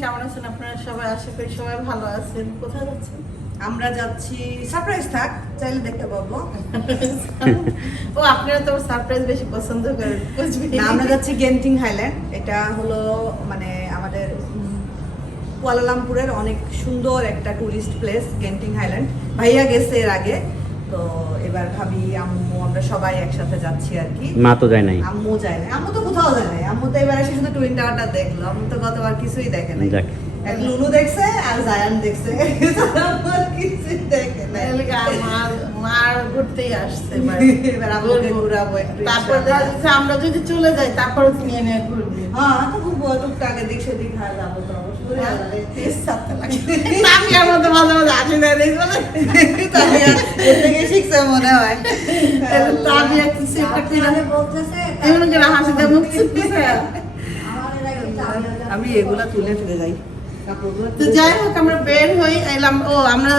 কেমন আছেন আপনারা সবাই? আশা করি সবাই ভালো আছেন। কোথায় যাচ্ছেন? আমরা যাচ্ছি সারপ্রাইজ থাক চাইলে দেখতে পাবো। ও আপনারা তো সারপ্রাইজ বেশি পছন্দ করেন না, আমরা যাচ্ছি গেন্টিং হাইল্যান্ড এটা হলো মানে আমাদের কুয়ালালামপুরের অনেক সুন্দর একটা টুরিস্ট প্লেস গেন্টিং হাইল্যান্ড ভাইয়া গেছে এর আগে। তো এবার ভাবি আম্মু আমরা সবাই একসাথে যাচ্ছি আর কি। মা তো যায় নাই। আম্মু যায় না আম্মু তো কোথাও যায় নাই। আম্মু তো এবার এসে শুধু টুইন টাওয়ারটা দেখল। আম্মু তো গতবার কিছুই দেখে নাই। যাক। এক লুলু দেখছে আর জায়ান দেখছে। কিছুই দেখে নাই। মার ঘুরতেই আসছে এবার। এবার আম্মুকে ঘুরাবো। একটু তারপর আমরা যদি চলে যাই তারপরে নিয়ে নিয়ে ঘুরবি? হ্যাঁ তো খুব টুকটাক এদিক সেদিক হ্যাঁ যাব তো। আমি না মনে হয়। এগুলা তুলে ফেলে যাই। তো যাই হোক আমরা বের হই এলাম ও আমরা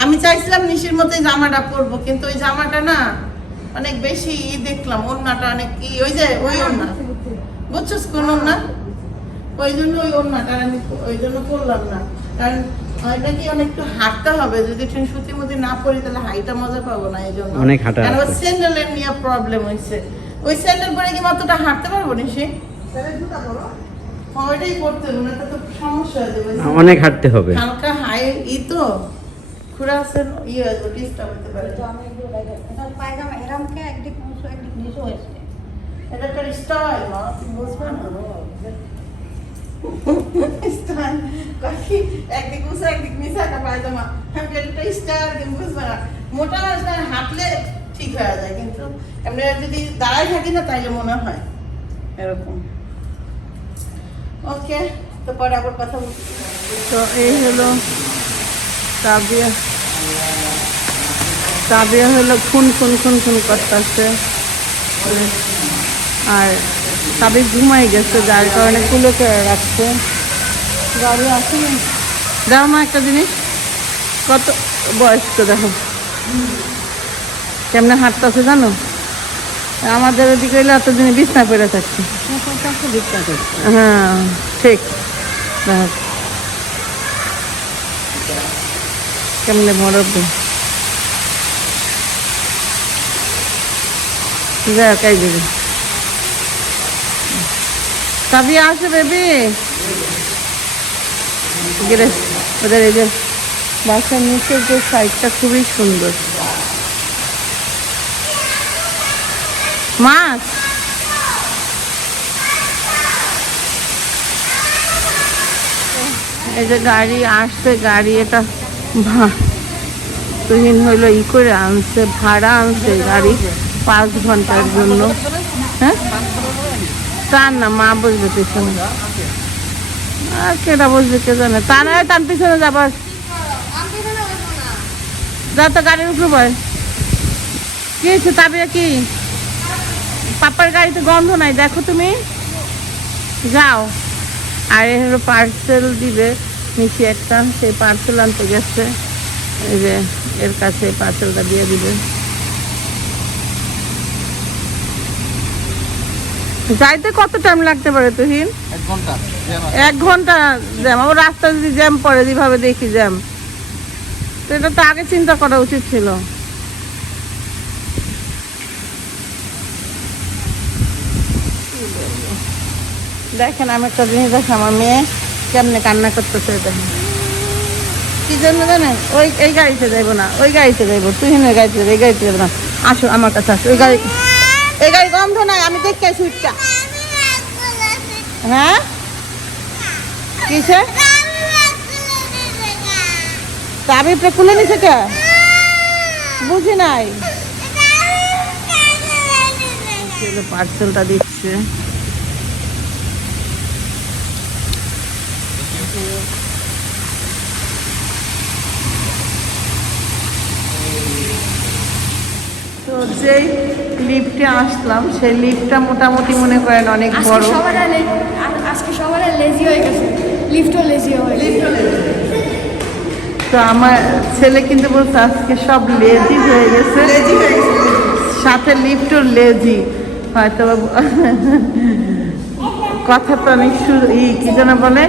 আমি চাইছিলাম নিশির মতোই জামাটা পরবো কিন্তু ওই জামাটা না অনেক বেশি ই দেখলাম ওড়নাটা অনেক ই ওই যে ওই ওড়না। বুঝছস কোন ওড়না? ওই জন্য ওই ওড়নাটা আমি ওই জন্য করলাম না। কারণ ওইটা কি অনেক হাঁটতে হবে যদি ট্রেন সুতি মুতি না পরি তাহলে হাইটা মজা পাবো না এই জন্য। অনেক হাঁটা কারণ স্যান্ডেলের নিয়ে প্রবলেম হয়েছে। ওই স্যান্ডেল পরে কি মাত্রটা হাঁটতে পারব নিশি? তাহলে জুতা পরো। ওইটাই করতে হবে না তো সমস্যা হয়ে যাবে। অনেক হাঁটতে হবে। হালকা হাই ই তো। খুঁড়া আছে ইয়ে ডিস্টার্ব হতে পারে? পায়জামা এরমকে একদিক উঁচু একদিক নিচু হয়েছে? এটা একটা স্টাইল মা তুমি বুঝবে না? একদিক উঁচু একদিক নিচে একটা পায়জামা। বলি, এটা স্টাইল তুমি বুঝবে না? মোটা না হাঁটলে ঠিক হয়ে যায় কিন্তু এমনি যদি দাঁড়ায় থাকি না তাইলে মনে হয় এরকম। ওকে তো পরে আবার কথা তো এই হলো তাবিয়া। তাবিয়া হলো খুন খুন খুন খুন করতেছে। আর তাবির ঘুমাই গেছে যার কারণে কুলো করে রাখছে। গাড়ি আসেনি দেখো মা একটা জিনিস। কত বয়স্ক দেখো। কেমনে হাঁটতেছে জানো? আমাদের ওদিকে এলে এত দিনে বিছনা পড়ে থাকছে। হ্যাঁ ঠিক। কেমনে মরবে যাই হোক এই দিদি সবই আসে বেবি ওদের এই যে বাসার নিচের যে সাইডটা খুবই সুন্দর মাছ এই যে গাড়ি আসছে গাড়ি এটা তুহিন হইল ই করে আনছে ভাড়া আনছে গাড়ি পাঁচ ঘণ্টার জন্য হ্যাঁ তার না, মা বসবে পিছনে। আর কেটা বসবে কে জানে? তা নয় তার পিছনে যাবার যা তো গাড়ির উপরে বয় কি হয়েছে, তাবিয়া কি? পাপার গাড়িতে গন্ধ নাই, দেখো তুমি। যাও। আর এ হলো পার্সেল দিবে, নিচে একটা সেই পার্সেল আনতে গেছে। এই যে, এর কাছে পার্সেলটা দিয়ে দিবে। যাইতে কত টাইম লাগতে পারে তুহিন? এক ঘণ্টা এক ঘণ্টা জ্যাম আবার রাস্তা যদি জ্যাম পড়ে যেভাবে দেখি জ্যাম। তো এটা তো আগে চিন্তা করা উচিত ছিল। দেখেন আমি একটা জিনিস দেখি আমার মেয়ে কেমনে কান্না করতেছে দেখেন কি জন্য জানেন? ওই এই গাড়িতে যাইবো না ওই গাড়িতে যাইবো তুহিনের গাড়িতে যাব এই গাড়িতে যাব না। আসো আমার কাছে আসো ওই গাড়ি এই গাড়ি গন্ধ নাই আমি দেখতে সুইটটা হ্যাঁ? কিসে চাবি প্লে খুলে নিছে কে? বুঝি নাই। পার্সেলটা দিচ্ছে। যেই লিফটে আসলাম সেই লিফটটা মোটামুটি মনে করেন অনেক আজকে বড়। আজকে সবার লেজি হয়ে গেছে। লিফটও লেজি হয়ে গেছে। তো আমার ছেলে কিন্তু বলছে আজকে সব লেজি হয়ে গেছে। লেজি হয়ে গেছে। সাথে লিফটও লেজি হয়তো কথা তো অনেক ই কি যেন বলে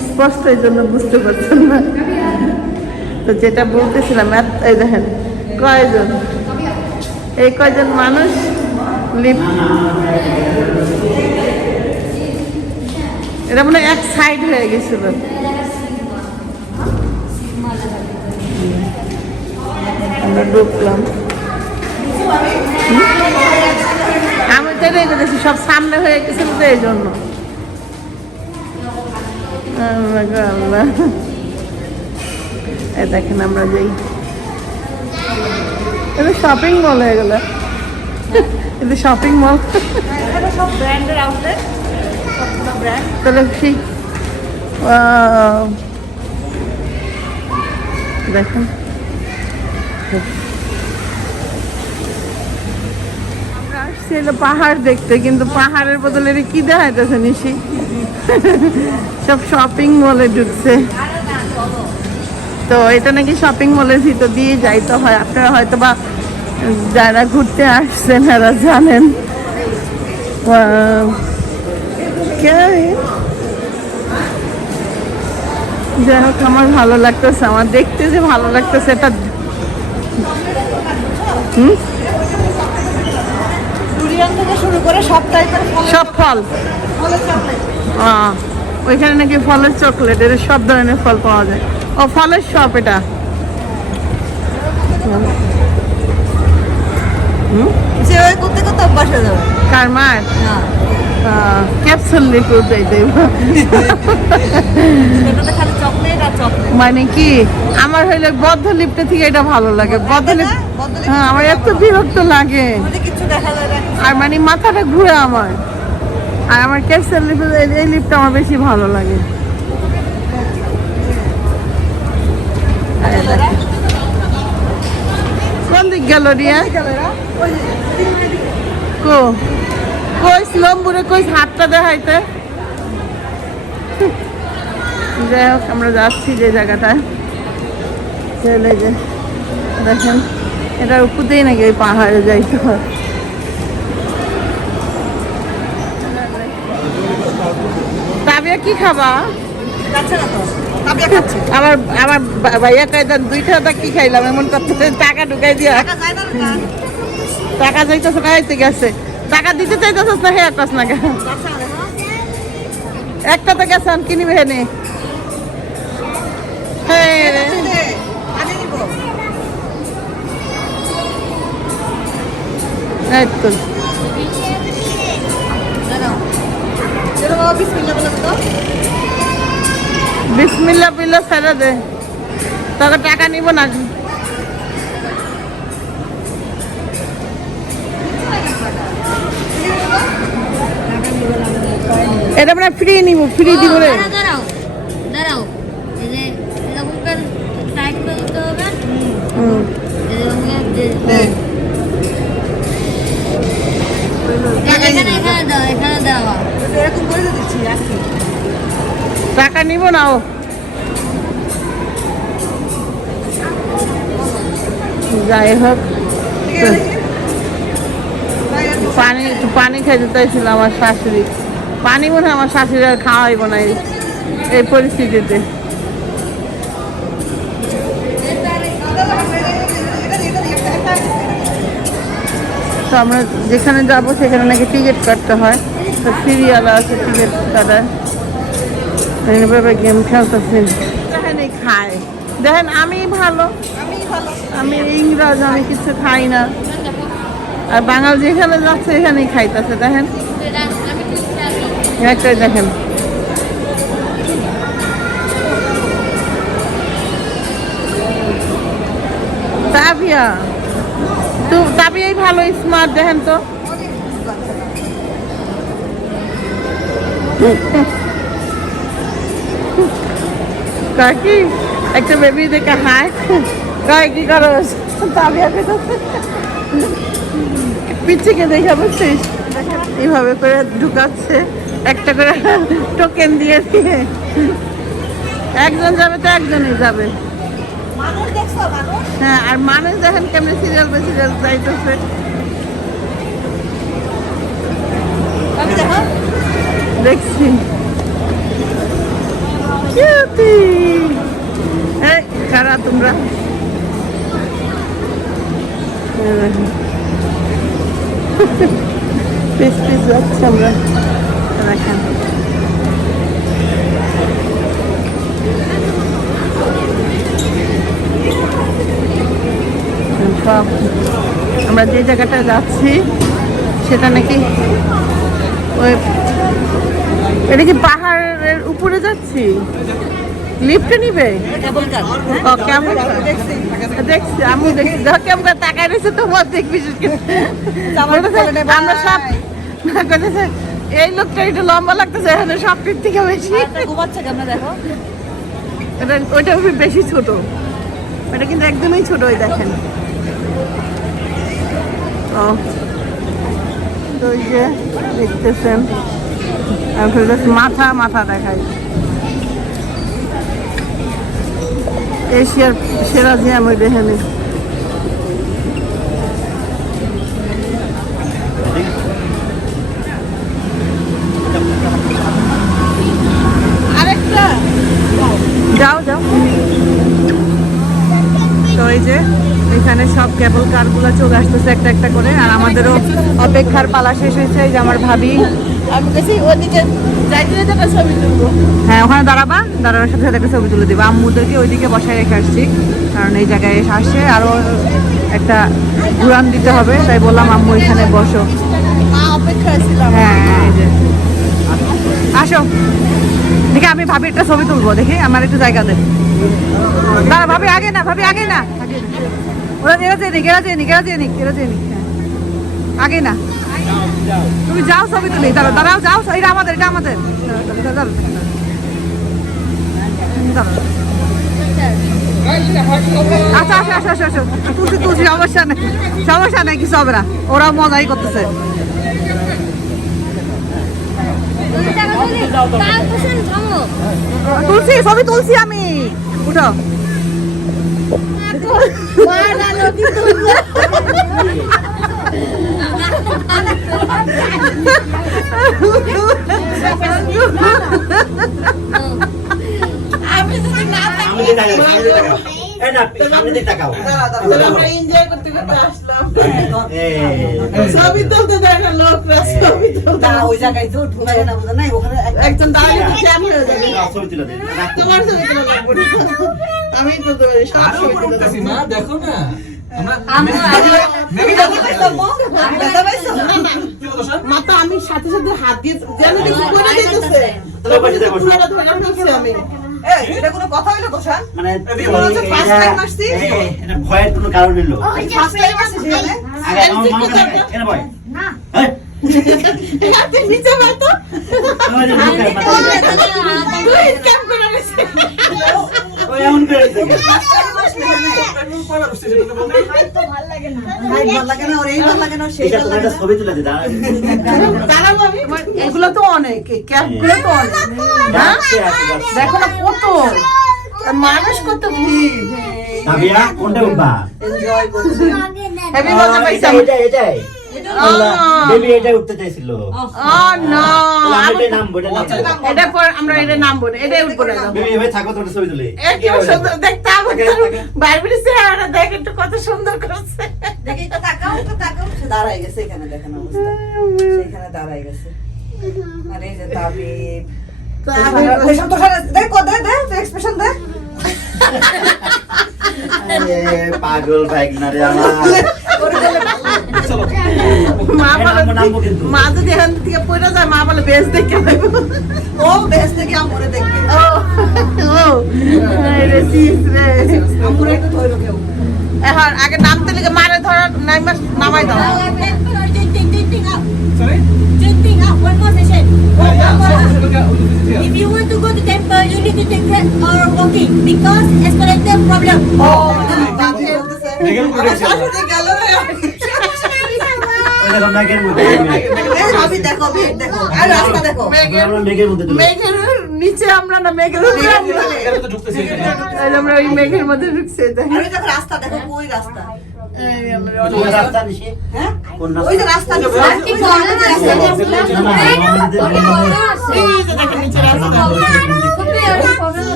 স্পষ্ট এই জন্য বুঝতে পারছেন না। তো যেটা বলতেছিলাম এত- এই দেখেন কয়জন? এই কয়জন মানুষ? এটা মনে এক সাইড হয়ে গেছিল। আমরা আমি সব সামনে হয়ে তো এই জন্য। দেখেন আমরা যাই। এটা শপিং মল হয়ে গেল। এটা শপিং মল এটা সব ব্র্যান্ডের আউটলেট তাহলে ঠিক. দেখেন। পাহাড় দেখতে কিন্তু পাহাড়ের বদলে কি দেখাইতেছে নিশি? সব শপিং মলে ঢুকছে। তো এটা নাকি শপিং মলের ভিতর দিয়ে যাইতে হয়। আপনারা হয়তো বা যারা ঘুরতে আসছেন তারা জানেন। যাই হোক আমার ভালো লাগতেছে। আমার দেখতে যে ভালো লাগতেছে এটা হুম? সব টাইপের সব ওইখানে নাকি ফলের চকলেট এর সব ধরনের ফল পাওয়া যায়। ও ফলের শপ এটা। ওই করতে করতে অভ্যাস হয়ে যাবে। দেব মানে কি? আমার হইলে বদ্ধ লিপটা থেকে এটা ভালো লাগে। বদ্ধ লিপ হ্যাঁ আমার এত। বিরক্ত লাগে। আর মানে মাথাটা ঘুরে আমার। আর আমার ক্যাপসুল লিপ এই লিপটা আমার বেশি ভালো লাগে। কোন গেল রিয়া কো? কই লম্বুরে কই হাতটা দেখাইতে। যাই হোক, আমরা যাচ্ছি যে জায়গাটায় চলে যে, দেখেন, এটার উপরেই নাকি ওই পাহাড়ে যাইতে হয় তাবিয়া, কি খাবা? না তো আমার আমার ভাইয়া কায়দা দুইটা টাকা কি খাইলাম? এমন করতে টাকা ঢুকাই দিয়া। টাকা না না যাইতেছে খাইতে গেছে। টাকা দিতে চাইতেছিস না হে কাস না একটা তো গেছে আমি কিনিবে হেনে হ্যাঁ তো। বিসমিল্লা বিল্লা ছেড়ে দে। তোকে টাকা নিব না। এটা মানে ফ্রি নিব ফ্রি দিব রে। দাঁড়াও, দাঁড়াও এই যে এরকম করে টাইট করে দিতে হবে। হুম। এখানে এখানে দাও এখানে দাও এরকম করে দিচ্ছি, রাখছি। টাকা নিব না ও। যাই হোক? পানি পানি খাইতে চাইছিল আমার শাশুড়ি। পানি মনে আমার শাশুড়ি আর খাওয়াইব না এই- পরিস্থিতিতে। তো আমরা যেখানে যাব সেখানে নাকি টিকিট কাটতে হয়। তো সিরিয়াল আছে টিকিট কাটায় এইভাবে গেম খেলতেছি। দেখেন এই খায় দেখেন আমি ভালো। আমি ভালো। আমি ইংরাজ আমি কিছু খাই না। আর বাঙাল যেখানে যাচ্ছে এখানেই খাইতেছে দেখেন। একটাই দেখেন। তাবিয়া। তো তাবিয়াই ভালো স্মার্ট দেখেন তো। কাকি একটা বেবি দেখে হাই। কাই কি করো? তাবিয়া পিচ্ছিকে দেখে বুঝছিস? এইভাবে করে ঢুকাচ্ছে। একটা করে টোকেন দিয়ে দিয়ে। একজন যাবে তো একজনই যাবে? হ্যাঁ আর মানুষ দেখেন কেমনি সিরিয়াল বাই সিরিয়াল যাইতেছে। আমি দেখো। দেখছি। কিউটি খারাপ তোমরা। আমরা আমরা যে জায়গাটা যাচ্ছি, সেটা নাকি ওই এটা কি পাহাড়ের উপরে যাচ্ছি? লিফটে নিবে? ও, কেমন দেখছি আমি দেখছি। দেখো কেমন করে তাকায় রয়েছে তোমার দেখবি আমরা সব এই লোকটা একটু লম্বা লাগতেছে এখানে সব পিঠ থেকে বেশি। ঘুমাচ্ছে দেখো? এটা ওইটা খুবই বেশি ছোট। এটা কিন্তু একদমই ছোট ওই দেখেন। ও। তো ওই যে দেখতেছেন মাথা মাথা দেখাই। এশিয়ার সেরা জ্যাম ওই দেখেন আরেকটা। যাও যাও। তো এই যে এখানে সব কেবল কারগুলো চলে আসতেছে একটা একটা করে আর আমাদেরও অপেক্ষার পালা শেষ হয়েছে এই যে আমার ভাবি। আমি কাছে ওদিকে যাইতে যেতে একটা ছবি তুলবো। হ্যাঁ ওখানে দাঁড়াবা দাঁড়ানোর সাথে সাথে একটা ছবি তুলে দিবা। আম্মুদেরকে ওইদিকে বসায় রেখে আসছি কারণ এই জায়গায় এসে আসছে। আরও একটা ঘুরান দিতে হবে তাই বললাম আম্মু এখানে বসো। হ্যাঁ যে। আসো। দেখি আমি ভাবি একটা ছবি তুলবো দেখি আমার একটু জায়গা দেন। দাঁড়া ভাবি আগে না ভাবি আগে না। ওরা এরা যে নিক এরা যে নিক এরা যে নিক এরা যে নিক হ্যাঁ। আগে না। তুমি যাও ছবি তুলি, দাঁড়াও দাঁড়াও, যাও এটা আমাদের এটা আমাদের। আচ্ছা আচ্ছা আচ্ছা আচ্ছা আচ্ছা তুলছি তুলছি সমস্যা নেই সমস্যা নেই কিছু হবে না। ওরা মজাই করতেছে। তুমি টাকা তুলি তার পেছনে থামো তুলছি ছবি তুলছি আমি। উঠো। দিকে তাকাও। আমরা এনজয় করতে করতে আসলাম এই, ছবি তুলতে দেয় না লোকরা ছবি না ওই জায়গায় তো ঢুকাই না বুঝো না ওখানে একজন দাঁড়িয়ে তো জ্যাম হয়ে যাবে ছবি তুলে দে। তোমার ছবি তোলা লাগবে আমি তো সব ছবি তুলে না দেখো না? মাথা সাথে সাথে হাত দিয়ে যেন কিছু করে দিতেছে আমি এটা কোনো কথা হইল তোষান? মানে মনে এটা- আসছি। এটা ভয়ের কোনো কারণ নেই লোক। First আসছিস এখানে? আমার মা কাছে, এখানে ভয়। এই, নিচে ভালো ভালো ভালো এগুলো তো অনেক ক্যাপগুলো তো অনেক। যাচ্ছে, আসছে, যাচ্ছে। দেখো না কত। মানুষ কত ভিড়। সাবিয়া, কোনটা উঠবা? করছি। হেভি মজা আহ, পাইছি এটা, এটা, এটাই। আল্লাহ, বেবি এটা উঠতে চাইছিল ও নো তাহলে আমরা এটাই নামবো, এটাই নামবো। এটা পর আমরা এটা নামবো না এটাই উঠবো না বেবি এভাবে থাকো তোমার ছবি তুলি একটু সুন্দর দেখতে আমার বাইবেল চেহারা দেখ একটু কত সুন্দর করছে দেখি একটু তাকাও, একটু তাকাও। সে দাঁড়ায় গেছে এখানে, দেখেন অবস্থা। সেখানে দাঁড়ায় গেছে। আর যে তাবিব। তোষান, তোষান, দে, কো, দে, দে, তুই expression দে। এ, পাগল বাইক না রে আমার মা বলে। মা যদি এখান থেকে পড়ে যায় মা বলে বেশ দেখে ও বেশ থেকে আমরে দেখবে ও ও রে সিস রে আমরে একটু ধরো কেউ এখন আগে নামতে লেগে মারে ধরো নাইমা নামাই দাও sorry Jumping up, one more session. One more. If you want to go to temple, you need to take that or walking because escalator problem. ও দাদি বলতেছে লেগেল করে আমার শাশুড়ি গেল রে ওই দেখো মেঘের মধ্যে এই দেখো মেঘ দেখো আর রাস্তা দেখো। মেঘের মেঘের মধ্যে মেঘের নিচে আমরা না মেঘের আমরা। ওই মেঘের মধ্যে ঢুকছে দেখো রাস্তা দেখো কই রাস্তা? এই রাস্তা হ্যাঁ? ওই যে রাস্তা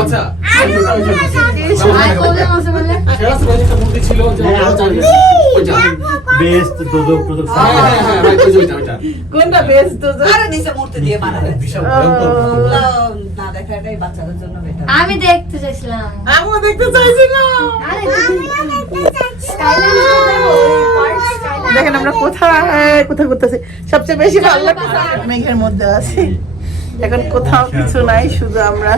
আচ্ছা হ্যাঁ, হ্যাঁ হ্যাঁ হ্যাঁ কোনটা বেস্ট তো আরে নিচে মূর্তি দিয়ে মারা বিশাল ভয়ঙ্কর মূর্তি। এগুলো না দেখাটাই বাচ্চাদের জন্য বেটার আমি দেখতে চাইছিলাম আমিও দেখতে চাইছিলাম আরে দেখেন আমরা কোথায় কোথায় করতেছি সবচেয়ে বেশি ভালো লাগছে মেঘের মধ্যে আছি। এখন কোথাও কিছু নাই শুধু আমরা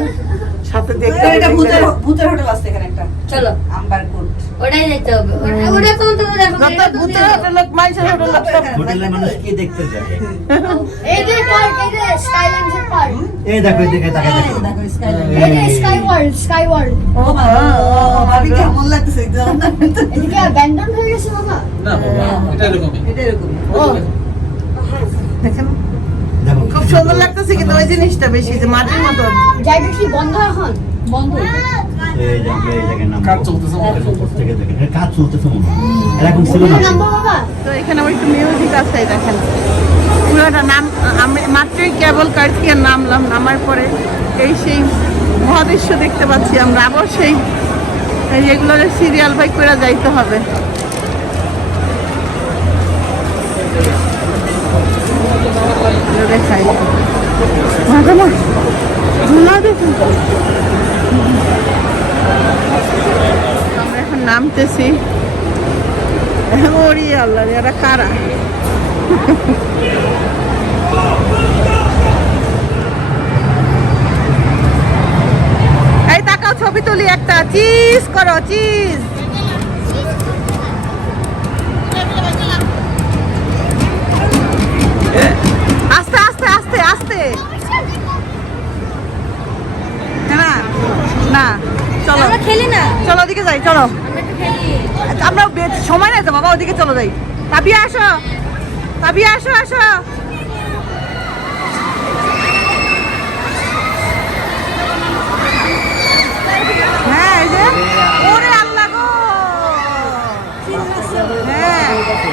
সাথে দেখতে এটা ভূতের ভূতের হোটেল আছে এখানে একটা। চলো। আম্বার কোট ওটাই দেখতে হবে ওটা- ওটা কোন তো দেখো যত ভূতের হোটেল লোক মানুষের হোটেল লোক হোটেলে মানুষ কি দেখতে যায় এই যে পার্ক এই যে স্কাইল্যান্ডসের পার্ক এই দেখো এই দিকে তাকায় দেখো। দেখো স্কাইলাইন এই যে স্কাই ওয়ার্ল্ড স্কাই ওয়ার্ল্ড ও মা, ও ভাবি। কেমন লাগতেছে একদম এদিকে অ্যাবান্ডন হয়ে গেছে বাবা। না বাবা এটা এরকমই। এটা এরকম ও। খুব সুন্দর লাগতেছে কিন্তু ওই জিনিসটা বেশি যে মাটির মতো। জায়গা কি বন্ধ এখন? বন্ধ। তো এখানে আবার একটু মিউজিক আছে দেখেন। পুরোটা নাম আমি মাত্রই কেবল নামলাম নামার পরে এই সেই মহাদৃশ্য দেখতে পাচ্ছি আমরা। আবার সেই এই এগুলোর সিরিয়াল বাই করে যাইতে হবে। দেখাই। আমরা এখন নামতেছি। এই তাকাও, ছবি তুলি একটা। চিজ করো, চিজ। আস্তে আস্তে আস্তে আস্তে না না চলো। আমরা খেলি না। চলো ওদিকে যাই চলো। আমরা সময় নাই তো বাবা ওদিকে চলো যাই। তাবিয়া আসো। তাবিয়া আসো আসো। হ্যাঁ এই যে ওরে আল্লাহ গো হ্যাঁ দেখো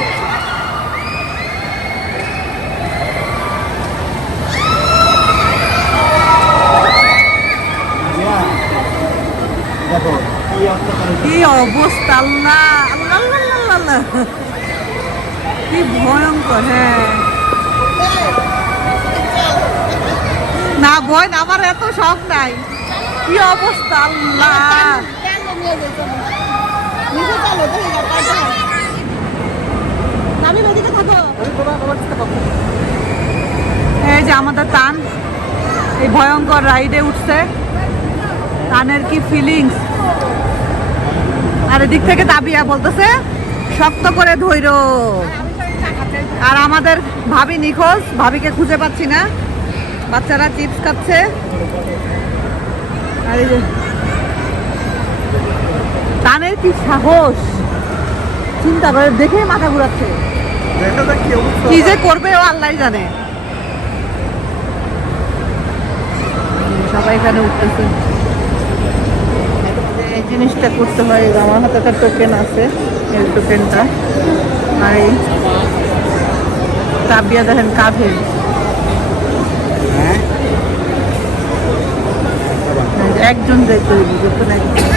কি অবস্থা? আল্লাহ আল্লাহ আল্লাহ আল্লাহ, কি ভয়ঙ্কর হ্যাঁ। না ভয় না আমার এত শখ নাই। কি অবস্থা আল্লাহ। এই যে আমাদের টান এই ভয়ঙ্কর রাইডে উঠছে। টানের কি ফিলিংস আর এদিক থেকে দাবিয়া বলতেছে শক্ত করে ধৈর আর আমাদের ভাবি নিখোঁজ ভাবিকে খুঁজে পাচ্ছি না। বাচ্চারা চিপস খাচ্ছে। আর এই যে টানের কি সাহস? চিন্তা করে দেখে মাথা ঘুরাচ্ছে। কি যে করবে ও আল্লাহ জানে। সবাই এখানে উঠতেছে। এই জিনিসটা করতে হয় আমার হাতে একটা টোকেন আছে এই টোকেনটা আর এই কাবিয়া দেখেন কাঁধে হ্যাঁ? একজন যাইতে হইব যখন একজন।